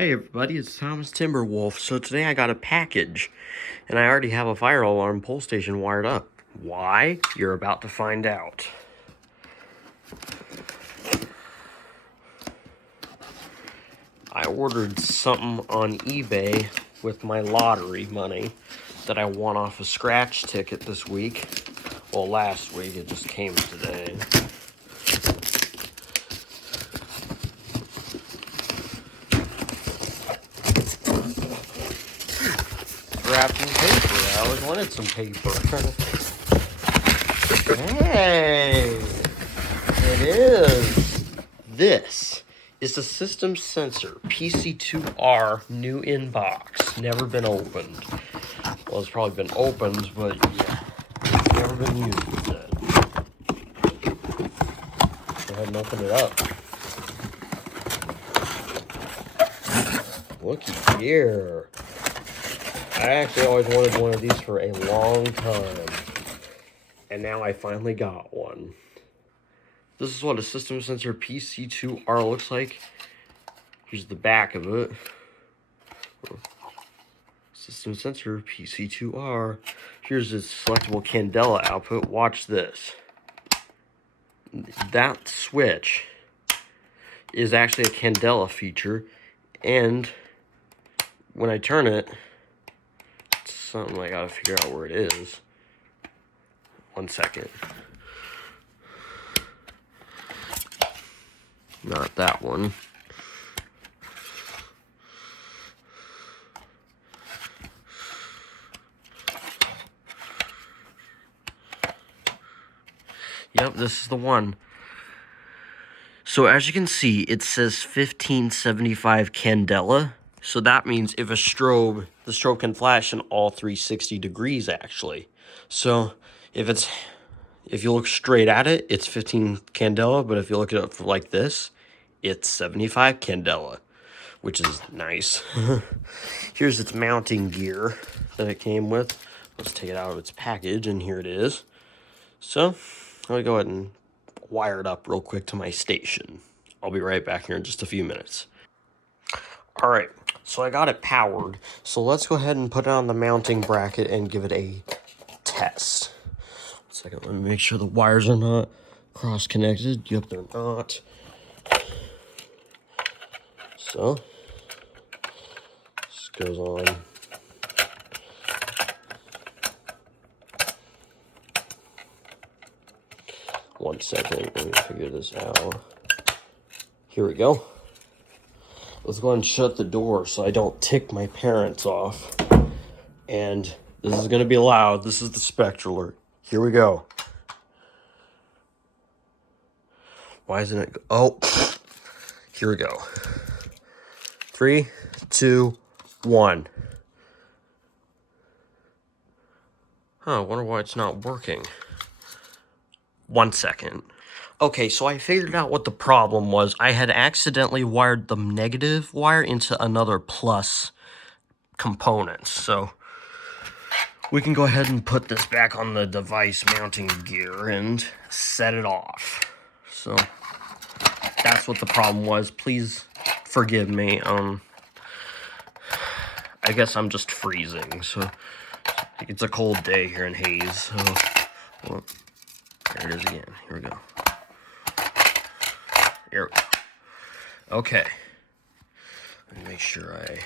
Hey everybody, it's Thomas Timberwolf. So today I got a package, and I already have a fire alarm pole station wired up. Why? You're about to find out. I ordered something on eBay with my lottery money that I won off a scratch ticket this week. Well, last week, it just came today. Wrapped in paper. I always wanted some paper. Hey! It is. This is the system sensor pc2r new in box. Never been opened. Well, it's probably been opened, but yeah, it's never been used yet. Go ahead and open it up. Looky here. I actually always wanted one of these for a long time, and now I finally got one. This is what a system sensor pc2r looks like. Here's the back of it. System sensor pc2r. Here's its selectable candela output. Watch this. That switch is actually a candela feature, and when I turn it, it's something I gotta figure out where it is. 1 second. Not that one. Yep, this is the one. So as you can see, it says 1575 candela. So that means if the strobe can flash in all 360 degrees actually. So if you look straight at it, it's 15 candela, but if you look at it like this, it's 75 candela, which is nice. Here's its mounting gear that it came with. Let's take it out of its package, and here it is. So I'm gonna go ahead and wire it up real quick to my station. I'll be right back here in just a few minutes. Alright, so I got it powered. So let's go ahead and put it on the mounting bracket and give it a test. 1 second, let me make sure the wires are not cross-connected. Yep, they're not. So, this goes on. One second, let me figure this out. Here we go. Let's go ahead and shut the door so I don't tick my parents off. And this is going to be loud. This is the spectral alert. Here we go. Why isn't it? Oh, here we go. 3, 2, 1. Huh, I wonder why it's not working. 1 second. Okay, so I figured out what the problem was. I had accidentally wired the negative wire into another plus component. So we can go ahead and put this back on the device mounting gear and set it off. So that's what the problem was. Please forgive me. I guess I'm just freezing. So it's a cold day here in Hayes. So well, there it is again. Here we go. Here we go. Okay. Let me make sure I...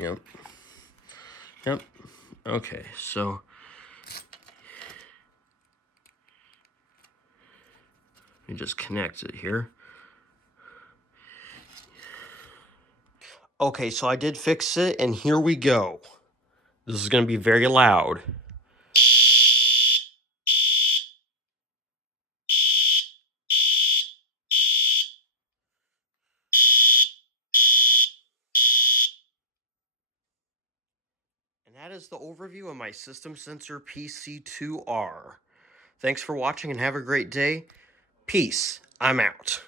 Yep. Okay, so... Let me just connect it here. Okay, so I did fix it, and here we go. This is going to be very loud. And that is the overview of my system sensor pc2r. Thanks for watching and have a great day. Peace. I'm out.